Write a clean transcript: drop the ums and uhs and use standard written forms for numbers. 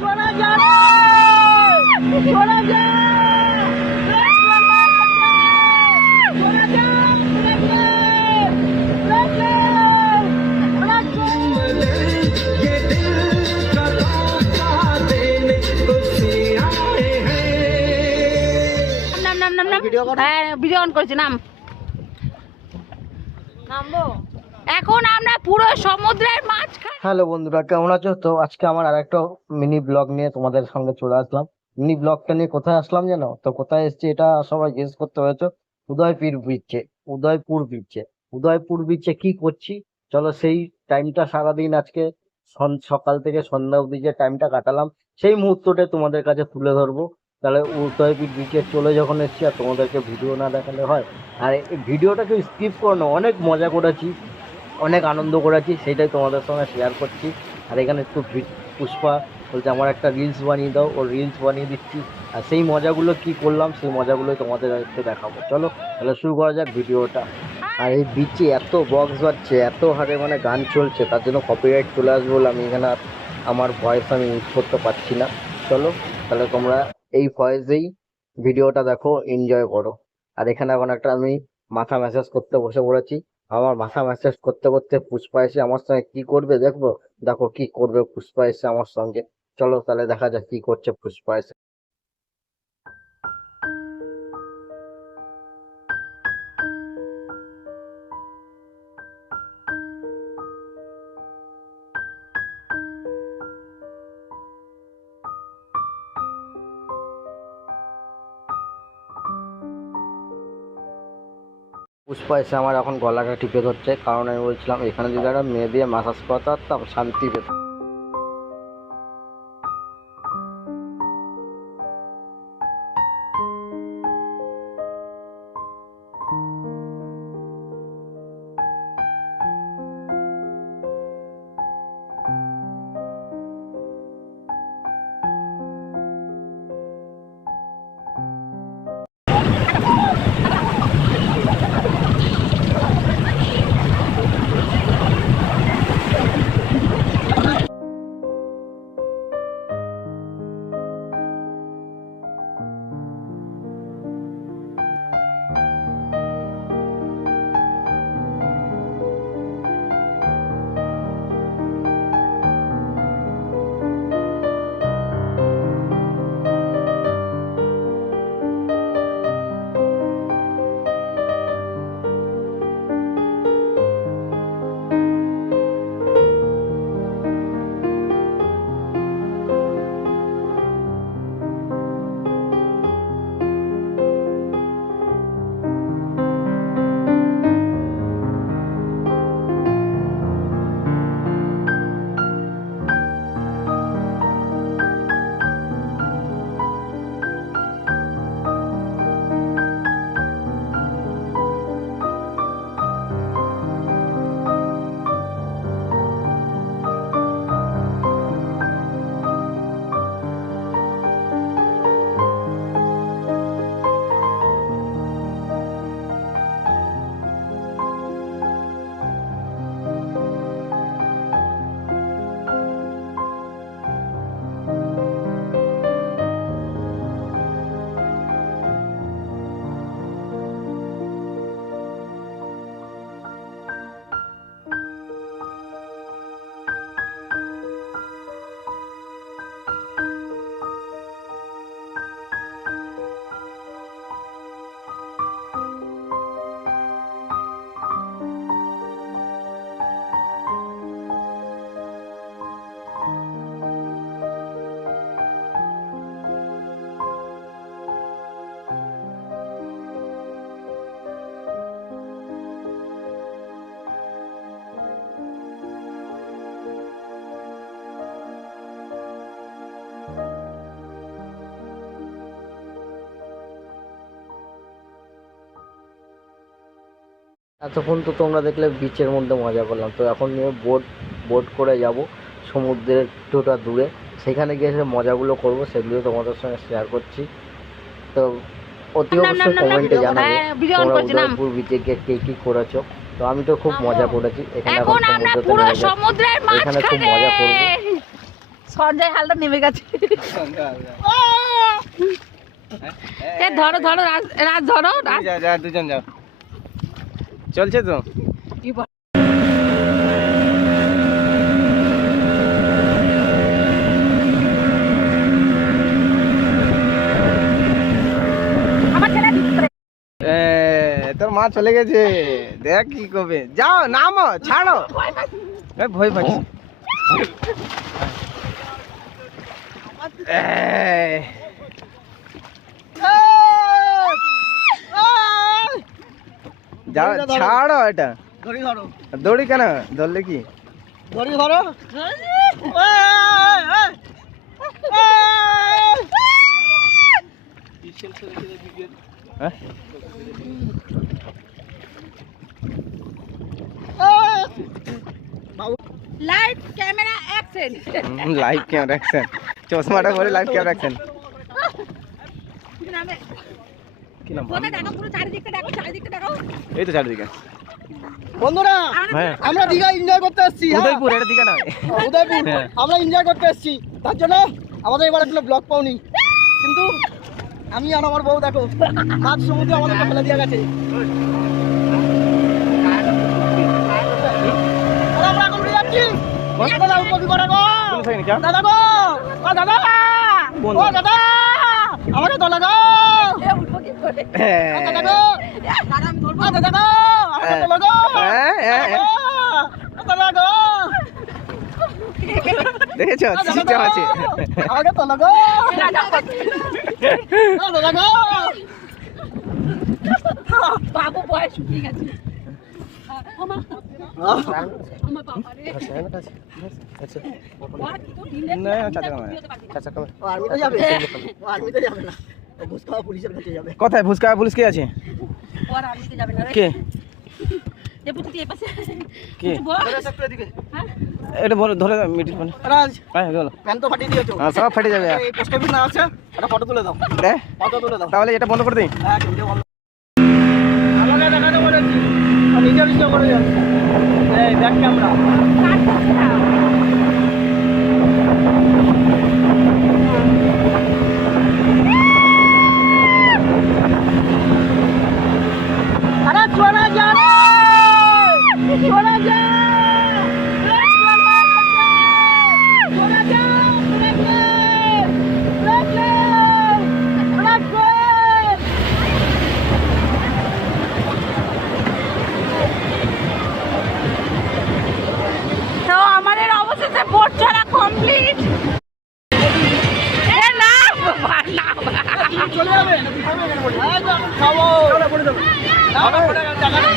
শোনা যায় শোনা যায় ভিডিও অন করেছি নাম নামবো এখন আমরা পুরো সমুদ্রের মাঝখানে। হ্যালো বন্ধুরা, কেমন আছো? তো আজকে আমার আরেকটা মিনি ব্লগ নিয়ে তোমাদের সঙ্গে চলে আসলাম। মিনি ব্লগটা নিয়ে কোথায় আসলাম জানো তো? কোথায় এসেছি এটা সবাই গেস করতে হয়েছে। উদয়পুর বিচে। উদয়পুর বিচে কি করছি চলো সেই টাইমটা সারাদিন আজকে সকাল থেকে সন্ধ্যা অবধি যে টাইমটা কাটালাম সেই মুহূর্তটা তোমাদের কাছে তুলে ধরবো। তাহলে উদয়পুর বিচে চলে যখন এসেছি আর তোমাদেরকে ভিডিও না দেখালে হয়? আর এই ভিডিওটাকে স্কিপ করো না, অনেক মজা করেছি, অনেক আনন্দ করেছি, সেইটাই তোমাদের সঙ্গে শেয়ার করছি। আর এখানে একটু পুষ্পা বলছে আমার একটা রিলস বানিয়ে দাও, ও রিলস বানিয়ে দিচ্ছি। আর সেই মজাগুলো কি করলাম সেই মজাগুলোই তোমাদের একটু দেখাবো। চলো তাহলে শুরু করা যাক ভিডিওটা। আর এই বিচে এত বক্স বাজছে, এত হারে মানে গান চলছে, তার জন্য কপিরাইট চলে আসবে বলে আমি এখানে আর আমার ভয়েস আমি ইউজ করতে পারছি না। চলো তাহলে তোমরা এই ভয়েসেই ভিডিওটা দেখো, এনজয় করো। আর এখানে এখন একটা আমি মাথা ম্যাসাজ করতে বসে পড়েছি। আমার মাথা ম্যাসাজ করতে করতে পুষ্পা এসে আমার সঙ্গে কি করবে দেখবো। দেখো কি করবে পুষ্পা এসে আমার সঙ্গে। চলো তাহলে দেখা যাক কি করছে পুষ্পা এসে। পুষ্পা এসে আমার এখন গলাটা টিপে ধরছে, কারণ আমি বলছিলাম এখানে যদি একটা মেয়ে দিয়ে ম্যাসাজ করতে পারতাম শান্তি পেতাম। এতক্ষণ তো তোমরা দেখলে বিচের মধ্যে মজা করলাম, তো এখন নিয়ে বোট করে যাব সমুদ্রের একটুটা দূরে, সেখানে গিয়ে সে মজাগুলো করবো, সেগুলো তোমাদের সঙ্গে শেয়ার করছি। তো অতি অবশ্যই কমেন্টে জানাবে তোমরা উদয়পুর বিচে গিয়ে কে কি করেছো। তো আমি তো খুব মজা করেছি, এখানে এখন সমুদ্রে নেমে যাচ্ছি, এখানে খুব মজা করবো। সঞ্জয় হালটা নেমে গেছে। এ ধরো ধরো রাজ ধরো যা দুজন যাও, চলছে তো। কি বল? আমার ছেলে তোর মা চলে গেছে, দেখ কি করবে। যাও নামো, ছাড়ো। ভয় পাচ্ছি। যাও, ছাড়ো এটা। দড়ি ধরো, দড়ি কেন ধরলে কি? দড়ি ধরো। হ্যাঁ? Light camera action. Live camera action, চশমাটা পরে লাইভ ক্যামেরা অ্যাকশন। কি নাম? কোথায় দেখো, পুরো চারিদিকটা দেখো, চারিদিকটা দেখো। এই তো চারিদিকে। বন্ধুরা হ্যাঁ, আমরা দীঘা এনজয় করতে এসেছি। উদয়পুর, এটা দিকে না। উদয়পুর হ্যাঁ। আমরা এনজয় করতে এসেছি, তার জন্য আমাদের এবার একটা ব্লগ পাওনি, কিন্তু আমি আর আমার বউ দেখো মাছ সমুদ্রে আমাদেরকে ফেলে দিয়ে গেছে। আর আমরা এখন উড়ে যাচ্ছি। দাদা উপকী করে গো, দাদা গো, ও দাদা, ও দাদা, আমাকে তোলা গো, এ উঠবো কি করে? ও দাদা গো, দাঁড়া, আমি ধরবো। ও দাদা গো, আমাকে তোলা গো, ও দাদা গো, দেখেছো সিস্টেম আছে। আমাকে তোলা গো, ও দাদা গো। বাবু বয়স শুকিয়ে গেছে। আমার বাবা রে। না, চাচা কামায়, চাচা কামায়। ও আর্মিতে যাবে, ও আর্মিতে যাবে না, ও ঘুষ খাওয়া পুলিশের কাছে যাবে। কোথায় ভুসকা পুলিশ কে আছে? ওর আর্মিতে যাবে না রে। কে এ পুত্র তুই এ পাশে। কে? কিছু বল। হ্যাঁ? এটা বলো, ধরে মিটিং মানে। রাজ হ্যাঁ বলো। প্যান্ট তো ফাটিয়ে দিয়েছো, সব ফেটে যাবে। এই পোস্ট অফিস না আছে, একটা ফটো তুলে দাও, দে, ফটো তুলে দাও। তাহলে এটা বন্ধ করে দিই। হ্যাঁ ভিডিও বন্ধ। আমাকে দেখাতে বলেছি, আর নিজে ভিডিও করে যাবে। এই ব্যাক ক্যামেরা। কাট করছে না। আরে চলে যা রে, চলে যা, চলে যা, তো আমাদের অবশেষে বোট চড়া কমপ্লিট। না বাবা, না বাবা। চলে যাবে, খাবো, পড়ে যাবে, টাকা নেই।